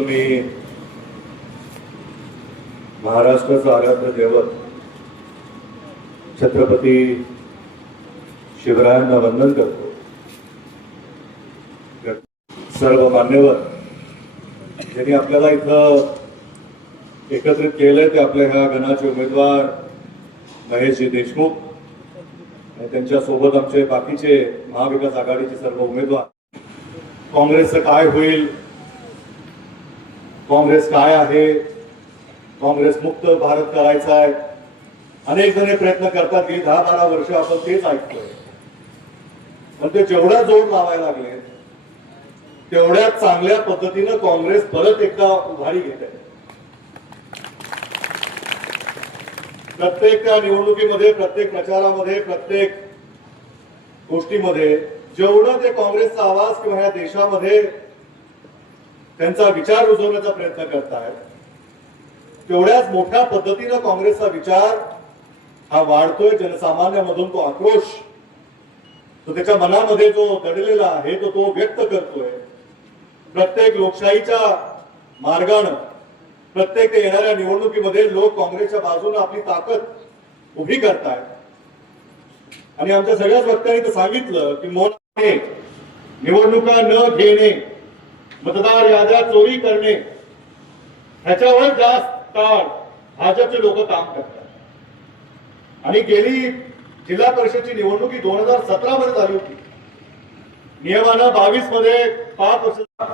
मी महाराष्ट्राचं आराध्य दैवत छत्रपती शिवरायांना वंदन करतो. सर्व मान्यवर ज्यांनी आपल्याला इथं एकत्रित केलंय ते आपल्या ह्या गणाचे उमेदवार महेशजी देशमुख आणि त्यांच्यासोबत आमचे बाकीचे महाविकास आघाडीचे सर्व उमेदवार. काँग्रेसचं काय होईल काँग्रेस काय आहे? काँग्रेस मुक्त भारत करायचा आहे. अनेक जण हे प्रयत्न करतात गेली दहा बारा वर्ष आपण तेच ऐकतोय. पण ते जेवढा जोड लावायला लागले तेवढ्या चांगल्या पद्धतीनं काँग्रेस परत एकदा उभारी घेत. आहे प्रत्येक त्या निवडणुकीमध्ये प्रत्येक प्रचारामध्ये प्रत्येक गोष्टीमध्ये जेवढं ते काँग्रेसचा आवाज किंवा ह्या देशामध्ये त्यांचा विचार रुजवण्याचा प्रयत्न करतायत. तेवढ्याच मोठ्या पद्धतीनं काँग्रेसचा विचार हा वाढतोय जनसामान्यामधून तो आक्रोश. तो त्याच्या मनामध्ये जो दडलेला आहे तो तो व्यक्त करतोय. प्रत्येक लोकशाहीच्या मार्गानं प्रत्येक येणाऱ्या निवडणुकीमध्ये लोक काँग्रेसच्या बाजूने आपली ताकद उभी करतायत. आणि आमच्या सगळ्याच वक्त्यांनी तर सांगितलं की मोठे निवडणुका न घेणे मतदार याद्या चोरी करणे ह्याच्यावर जास्त काळ भाजपचे लोक काम करतात. आणि गेली जिल्हा परिषदची निवडणूक ही दोन हजार सतरा मध्ये झाली होती. नियमानं बावीसमध्ये पाच वर्ष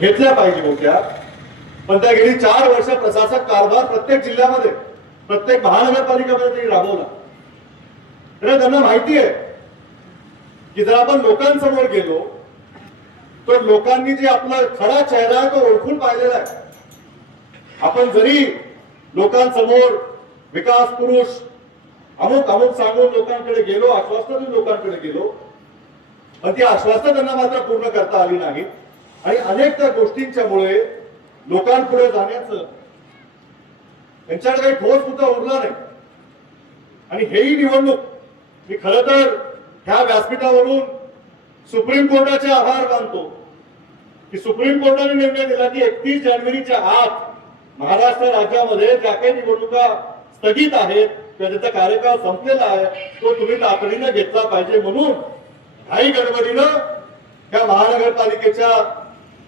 घेतल्या पाहिजे होत्या. पण त्या गेली चार वर्ष प्रशासक कारभार प्रत्येक जिल्ह्यामध्ये प्रत्येक महानगरपालिकेमध्ये त्यांनी राबवला. तर त्यांना माहिती आहे की जर आपण लोकांसमोर गेलो तर लोकांनी जे आपला खरा चेहरा आहे तो ओळखून पाहिलेला आहे. आपण जरी लोकांसमोर विकास पुरुष अमुक अमुक सांगून लोकांकडे गेलो आश्वासन लोकांकडे गेलो पण ती आश्वासन त्यांना मात्र पूर्ण करता आली नाही आणि अनेक त्या गोष्टींच्या मुळे लोकांपुढे जाण्याचं त्यांच्याकडे काही ठोस सुद्धा उरला नाही. आणि हेही निवडणूक मी खर तर ह्या व्यासपीठावरून सुप्रीम कोर्टाचे आभार मानतो की सुप्रीम कोर्टाने निर्णय दिला की एकतीस जानेवारीच्या आत महाराष्ट्र राज्यामध्ये ज्या काही निवडणुका स्थगित आहेत किंवा त्याचा कार्यकाळ संपलेला आहे तो तुम्ही तातडीनं घेतला पाहिजे म्हणून घाई गडबडीनं त्या महानगरपालिकेच्या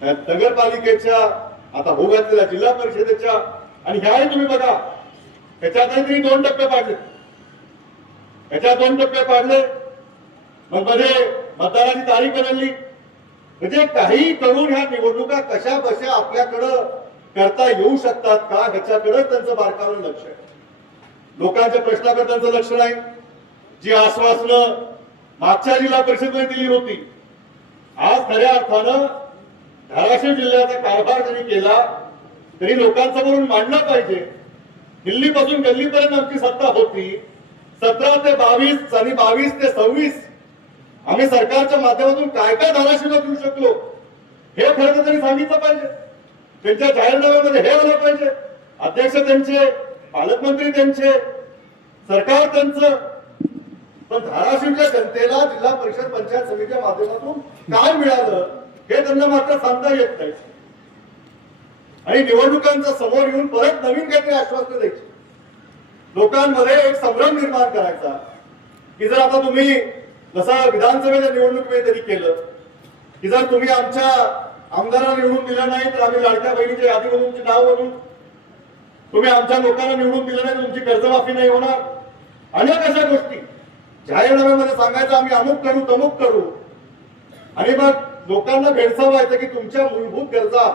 नगरपालिकेच्या आता होऊ घातलेल्या जिल्हा परिषदेच्या आणि ह्याही तुम्ही बघा त्याच्यातही तुम्ही दोन टप्पे पाडले. याच्यात दोन टप्पे पाडले. मग मध्ये मतदानाची तारीख बदलली. म्हणजे काही करून ह्या निवडणुका कशा बशा आपल्याकडं करता येऊ शकतात का ह्याच्याकडे त्यांचं बारकावून लक्ष आहे. लोकांच्या प्रश्नाकडे त्यांचं लक्ष नाही. जी आश्वासनं मागच्या जिल्हा परिषदेने दिली होती आज खऱ्या अर्थानं धाराशिव जिल्ह्याचा कारभार जरी केला तरी लोकांसमोरून मांडला पाहिजे. दिल्लीपासून गल्लीपर्यंत आमची सत्ता होती. सतरा ते बावीस आणि बावीस ते सव्वीस आम्ही सरकारच्या माध्यमातून काय काय धाराशिवला देऊ शकलो हे खरं तर त्यांनी सांगितलं पाहिजे. त्यांच्या जाहीरनाम्यामध्ये हे आलं पाहिजे. अध्यक्ष त्यांचे पालकमंत्री त्यांचे सरकार त्यांचं. पण धाराशिवच्या जनतेला जिल्हा परिषद पंचायत समितीच्या माध्यमातून काय मिळालं हे त्यांना मात्र सांगता येत नाही. आणि निवडणुकांचा समोर येऊन परत नवीन काहीतरी आश्वासन द्यायची. लोकांमध्ये एक संभ्रम निर्माण करायचा. की जर आता तुम्ही जसा विधानसभेच्या निवडणुकीमध्ये तरी केलं की जर तुम्ही आमच्या आमदारांना निवडून दिलं नाही तर आम्ही लाडक्या बहिणीच्या यादीवरून तुमचे नाव बनवू तुम्ही आमच्या लोकांना निवडून दिलं नाही तुमची कर्जमाफी नाही होणार. अनेक अशा गोष्टी. जाहीरनाम्यामध्ये सांगायचं आम्ही अमुक करू तमुक करू. आणि मग लोकांना भेडसावायचं की तुमच्या मूलभूत गरजा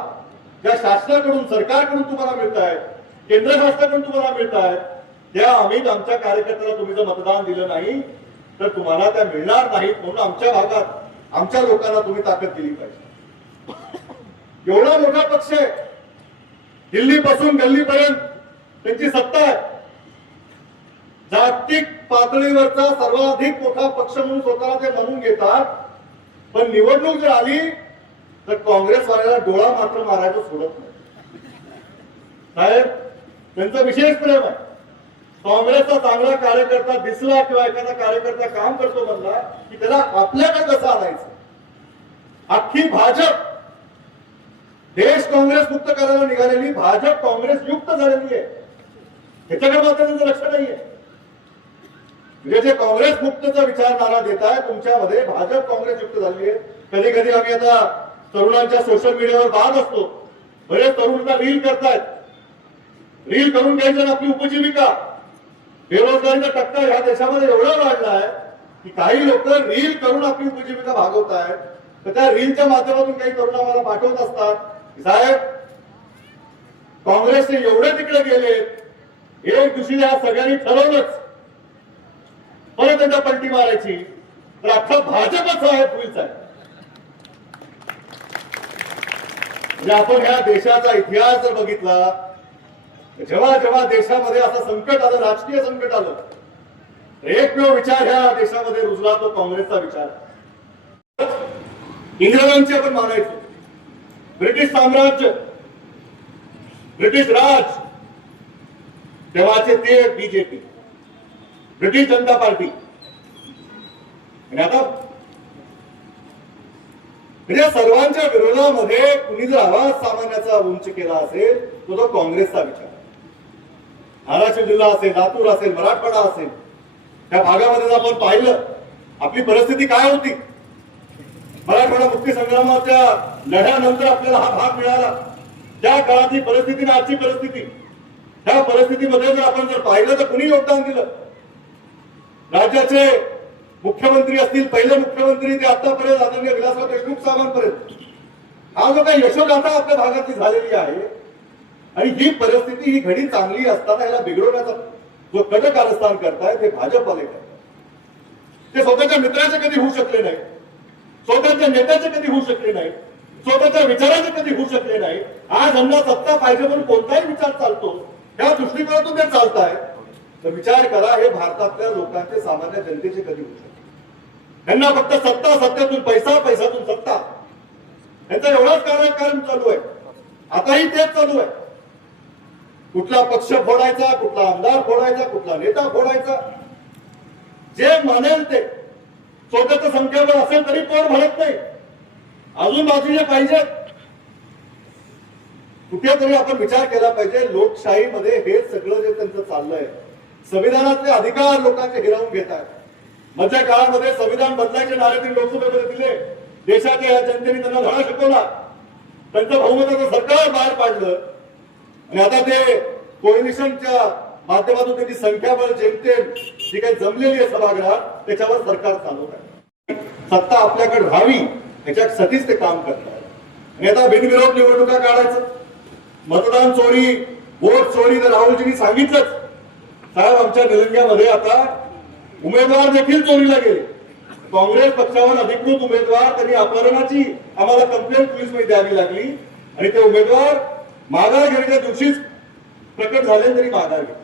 ज्या शासनाकडून सरकारकडून तुम्हाला मिळत आहेत केंद्र शासनाकडून तुम्हाला मिळत आहेत त्या आम्ही आमच्या कार्यकर्त्याला तुम्ही जर मतदान दिलं नाही तर तुम्हाला त्या मिळणार नाहीत म्हणून आमच्या भागात आमच्या लोकांना तुम्ही ताकद दिली पाहिजे. एवढा मोठा पक्ष आहे. दिल्लीपासून गल्लीपर्यंत त्यांची सत्ता आहे. जागतिक पातळीवरचा सर्वाधिक मोठा पक्ष म्हणून स्वतःला ते म्हणून घेतात. पण निवडणूक जर आली तर काँग्रेसवाल्याला डोळा मात्र मारायचं सोडत नाही. साहेब त्यांचा विशेष प्रेम आहे. काँग्रेसचा चांगला कार्यकर्ता दिसला किंवा एखादा कार्यकर्ता काम करतो म्हणला की त्याला आपल्याकडे कसं आणायचं? अख्खी भाजप देश काँग्रेस मुक्त करायला निघालेली भाजप काँग्रेस युक्त झालेली आहे. ह्याच्याकडे मात्र त्यांचं लक्ष नाहीये. म्हणजे जे काँग्रेस मुक्तचा विचारणारा देत आहे तुमच्यामध्ये भाजप काँग्रेस युक्त झाली आहे. कधी कधी आम्ही आता तरुणांच्या सोशल मीडियावर बाद असतो. बरेच तरुण रील करतायत. रील करून घ्यायचं आपली उपजीविका. बेरोजगारीचा टक्का ह्या देशामध्ये एवढा वाढला आहे की काही लोक रील करून आपली उपजीविका भागवत आहेत तर त्या रीलच्या माध्यमातून काही तरुण आम्हाला पाठवत असतात. साहेब काँग्रेसचे एवढे तिकडे गेले एक दुसरी या सगळ्यांनी ठरवलंच. परत त्यांना पलटी मारायची. तर अख्खा भाजपच आहे फुलच आहे म्हणजे आपण ह्या देशाचा इतिहास जर बघितला जेव्हा जेव्हा देशामध्ये असं संकट आलं राजकीय संकट आलं तर एकमेव विचार ह्या देशामध्ये रुजला तो काँग्रेसचा विचार. इंग्रजांची आपण मानायचो. ब्रिटिश साम्राज्य ब्रिटिश राज तेव्हाचे ते बीजेपी ब्रिटिश जनता पार्टी. आणि आता म्हणजे सर्वांच्या विरोधामध्ये कुणी जर आवाज सामान्याचा उंच केला असेल तो तो काँग्रेसचा विचार. धाराशिव जिल्हा असेल लातूर असेल मराठवाडा असेल त्या भागामध्ये जर आपण पाहिलं आपली परिस्थिती काय होती? मराठवाडा मुक्ती संग्रामाच्या लढ्यानंतर आपल्याला हा भाग मिळाला. त्या काळातली परिस्थिती ना आजची परिस्थिती. त्या परिस्थितीमध्ये जर आपण जर पाहिलं तर कुणी योगदान दिलं? राज्याचे मुख्यमंत्री असतील पहिले मुख्यमंत्री ते आतापर्यंत आदरणीय विलासराव देशमुख साहेबांपर्यंत. हा जो काही यशोगाथा आपल्या भागातली झालेली आहे आणि ही परिस्थिती ही घडी चांगली असताना याला बिघडवण्याचा जो कट कारस्थान करताय ते भाजपवाले करतात. ते स्वतःच्या मित्राचे कधी होऊ शकले नाही. स्वतःच्या नेत्याचे कधी होऊ शकले नाही. स्वतःच्या विचाराचे कधी होऊ शकले नाही. आज यांना सत्ता पाहिजे म्हणून कोणताही विचार चालतो. त्या दृष्टिकोनातून ते चालताय तर विचार करा हे भारतातल्या लोकांचे सामान्य जनतेचे कधी होऊ शकते त्यांना फक्त सत्ता सत्तेतून पैसा पैशातून सत्ता. यांचा एवढाच कार्यक्रम चालू आहे. आताही तेच चालू आहे. कुठला पक्ष फोडायचा कुठला आमदार फोडायचा कुठला नेता फोडायचा? जे म्हणेल ते. स्वतःच संख्याबळ असेल तरी पोट भरत नाही. अजून बाजूने पाहिजे. कुठेतरी आपण विचार केला पाहिजे लोकशाहीमध्ये हे सगळं जे त्यांचं चाललंय संविधानातले अधिकार लोकांचे हिरावून घेत आहेत मधल्या काळामध्ये संविधान बदलायचे नारे ते लोकसभेमध्ये दिले. देशाच्या जनतेने त्यांना धडा शिकवला. त्यांचं बहुमताचं सरकार बाहेर पाडलं. आणि आता ते कोलिशनच्या माध्यमातून त्यांची संख्याबळ जेमतेम जी काही जमलेली आहे सभागृहात त्याच्यावर सरकार चालवत आहे. सत्ता आपल्याकडे राहावी याच्यासाठीच ते काम करतात आणि आता बिनविरोध निवडणुका काढायचं. मतदान चोरी वोट चोरी तर राहुलजींनी सांगितलंच. साहेब आमच्या निलंग्यामध्ये आता उमेदवार देखील चोरीला गेले काँग्रेस पक्षावर अधिकृत उमेदवार त्यांनी अपहरणाची आम्हाला कंप्लेंट पोलीसमध्ये द्यावी लागली. आणि ते उमेदवार माघार घेण्याच्या दिवशीच प्रकट झाले तरी माघार घेतली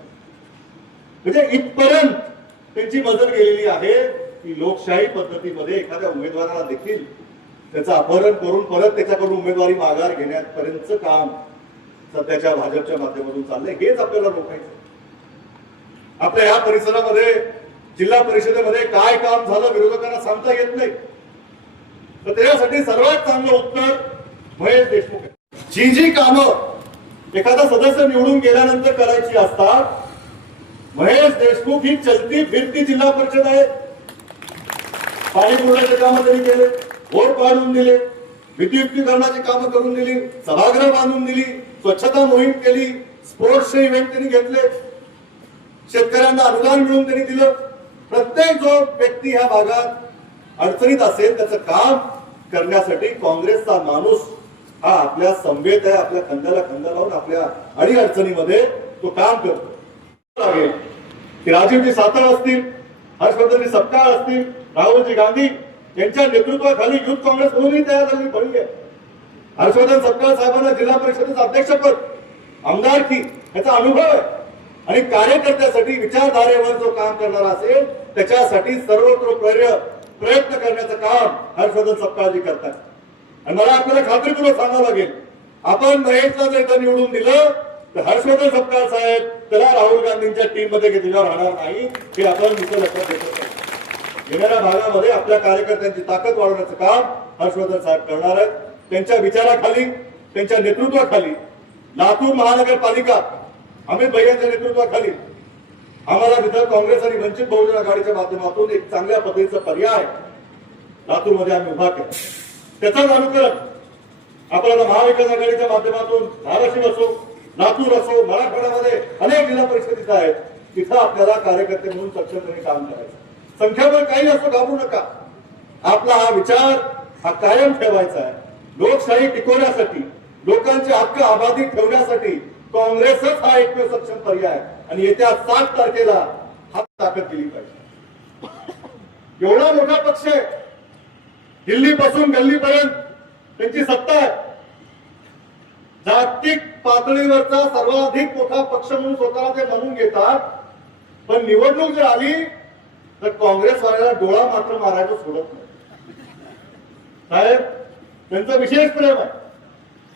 म्हणजे इथपर्यंत त्यांची मदत गेलेली आहे की लोकशाही पद्धतीमध्ये एखाद्या उमेदवाराला देखील त्याचं अपहरण करून परत त्याच्याकडून उमेदवारी माघार घेण्यापर्यंतचं काम सध्याच्या भाजपच्या माध्यमातून चाललंय. हेच आपल्याला रोखायचं आपल्या या परिसरामध्ये जिल्हा परिषदेमध्ये काय काम झालं विरोधकांना सांगता येत नाही. तर त्याच्यासाठी सर्वात चांगलं उत्तर महेश देशमुख जी जी कामं एखादा सदस्य निवडून गेल्यानंतर करायची असतात महेश देशमुख ही चलती फिरती जिल्हा परिषद आहे पाणी पुरवठ्याचे कामं त्यांनी केले वोट बांधून दिले विद्युतीकरणाची कामं करून दिली सभागृह बांधून दिली स्वच्छता मोहीम केली स्पोर्ट्सचे इव्हेंट त्यांनी घेतले शेतकऱ्यांना अनुदान मिळवून त्यांनी दिलं. प्रत्येक जो व्यक्ती ह्या भागात अडचणीत असेल त्याचं काम करण्यासाठी काँग्रेसचा माणूस हा आपल्या संवेद आहे आपल्या खांद्याला खांदा लावून आपल्या अडीअडचणीमध्ये तो काम करतो. लागेल. की राजीवजी सातव असतील हर्षवर्धनजी सपकाळ असतील राहुलजी गांधी यांच्या नेतृत्वाखाली युथ काँग्रेस म्हणूनही तयार झालेली पडली आहे. हर्षवर्धन सपकाळ साहेबांना जिल्हा परिषदेचं अध्यक्षपद आमदारकी याचा अनुभव आहे. आणि कार्यकर्त्यासाठी विचारधारेवर जो काम करणारा असेल त्याच्यासाठी सर्वत्र प्रयत्न करण्याचं काम हर्षवर्धन सपकाळजी करतात. आणि मला आपल्याला खात्रीपूर्वक सांगावं लागेल. आपण महेशला जर का निवडून दिलं तर हर्षवर्धन सपकाळ साहेब त्याला राहुल गांधींच्या टीममध्ये घेतल्यावर राहणार नाही हे आपण इथं लक्षात घेतलं येणाऱ्या भागामध्ये आपल्या कार्यकर्त्यांची ताकद वाढवण्याचं काम हर्षवर्धन साहेब करणार आहेत. त्यांच्या विचाराखाली त्यांच्या नेतृत्वाखाली लातूर महानगरपालिका अमित भैयांच्या नेतृत्वाखाली आम्हाला तिथं काँग्रेस आणि वंचित बहुजन आघाडीच्या माध्यमातून एक चांगल्या पद्धतीचा पर्याय लातूरमध्ये आम्ही उभा केला. त्याचाच अनुकरण आपण आता महाविकास आघाडीच्या माध्यमातून धाराशिव असो लातूर असो मराठवाड्यामध्ये अनेक जिल्हा परिषदेत आहेत. तिथं आपल्याला कार्यकर्ते म्हणून सक्षमपणे काम करायचं. संख्याबळ काही असो घाबरू नका. आपला हा विचार हा कायम ठेवायचा आहे. लोकशाही टिकवण्यासाठी लोकांचे हक्क अबाधित ठेवण्यासाठी काँग्रेसच हा एकमेव सक्षम पर्याय आणि येत्या सात तारखेला हा ताकद दिली पाहिजे. एवढा मोठा पक्ष आहे. दिल्लीपासून गल्लीपर्यंत त्यांची सत्ता आहे. जागतिक पातळीवरचा सर्वाधिक मोठा पक्ष म्हणून स्वतःला ते म्हणून घेतात. पण निवडणूक जर आली तर काँग्रेसवाल्याला डोळा मात्र मारायचं सोडत नाही. साहेब त्यांचं विशेष प्रेम आहे.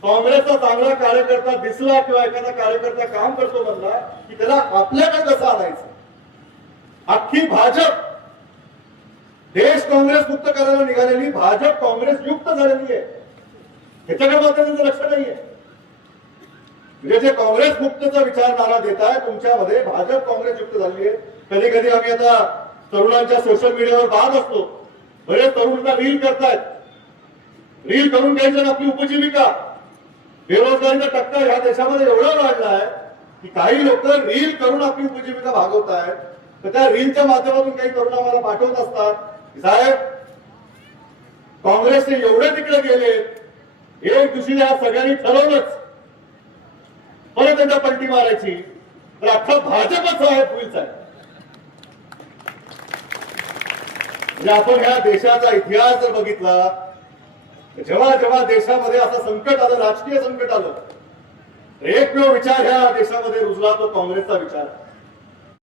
काँग्रेसचा चांगला कार्यकर्ता दिसला किंवा एखादा कार्यकर्ता काम करतो म्हणला की त्याला आपल्याकडे कसं आणायचं? अख्खी भाजप देश काँग्रेस मुक्त करायला निघालेली भाजप काँग्रेस युक्त झालेली आहे. ह्याच्याकडे मात्र त्यांचं लक्ष नाहीये. म्हणजे जे काँग्रेस मुक्तचा विचारधारा देत आहे तुमच्यामध्ये भाजप काँग्रेस युक्त झाली आहे. कधी कधी आम्ही आता तरुणांच्या सोशल मीडियावर पाहत असतो. बरेच तरुण रील करतायत. रील करून घ्यायचं आपली उपजीविका. बेरोजगारीचा टक्का ह्या देशामध्ये एवढा वाढला आहे की काही लोक रील करून आपली उपजीविका भागवत आहेत तर त्या रीलच्या माध्यमातून काही तरुण आम्हाला पाठवत असतात. साहेब काँग्रेसने एवढे तिकडे गेले एक दुसरी सगळ्यांनी ठरवलंच. परत त्यांना पलटी मारायची. तर अख्खा भाजपच आहे पुढचा आहे म्हणजे आपण ह्या देशाचा इतिहास जर बघितला जेव्हा जेव्हा देशामध्ये असं संकट आलं राजकीय संकट आलं एकमेव विचार ह्या देशामध्ये रुजला तो काँग्रेसचा विचार.